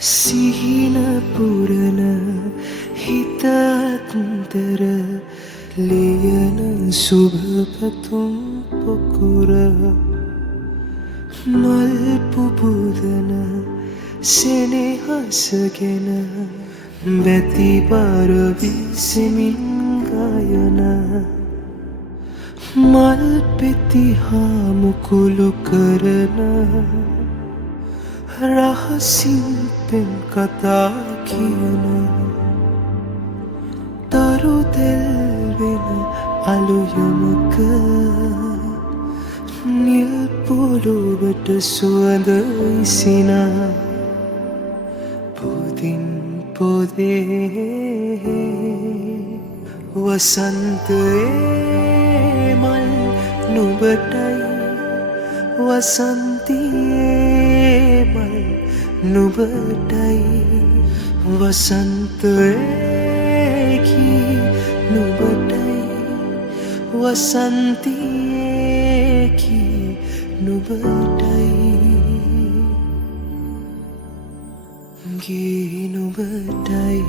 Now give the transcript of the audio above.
සිහින පුරන හිතත්තර ලියන සුභපතුම් පොකුර මල් පුබුදන සෙනෙහසගෙන වැති බර විසමින් ගයන මල් පෙති හා මුකුළු කරන රහසින් පෙම් කතා කියන තරු තෙල් වෙන අලුයමක නිල් පොළොවට සුවඳ ඉසිනා පොදින් පොදේ වසන්තයේ මල් නුඹටයි වසන්තියේ මල් නුඹටයි වසන්තයේ කී නුඹටයි වසන්තියේ කී නුඹටයි ගේ නුඹටයි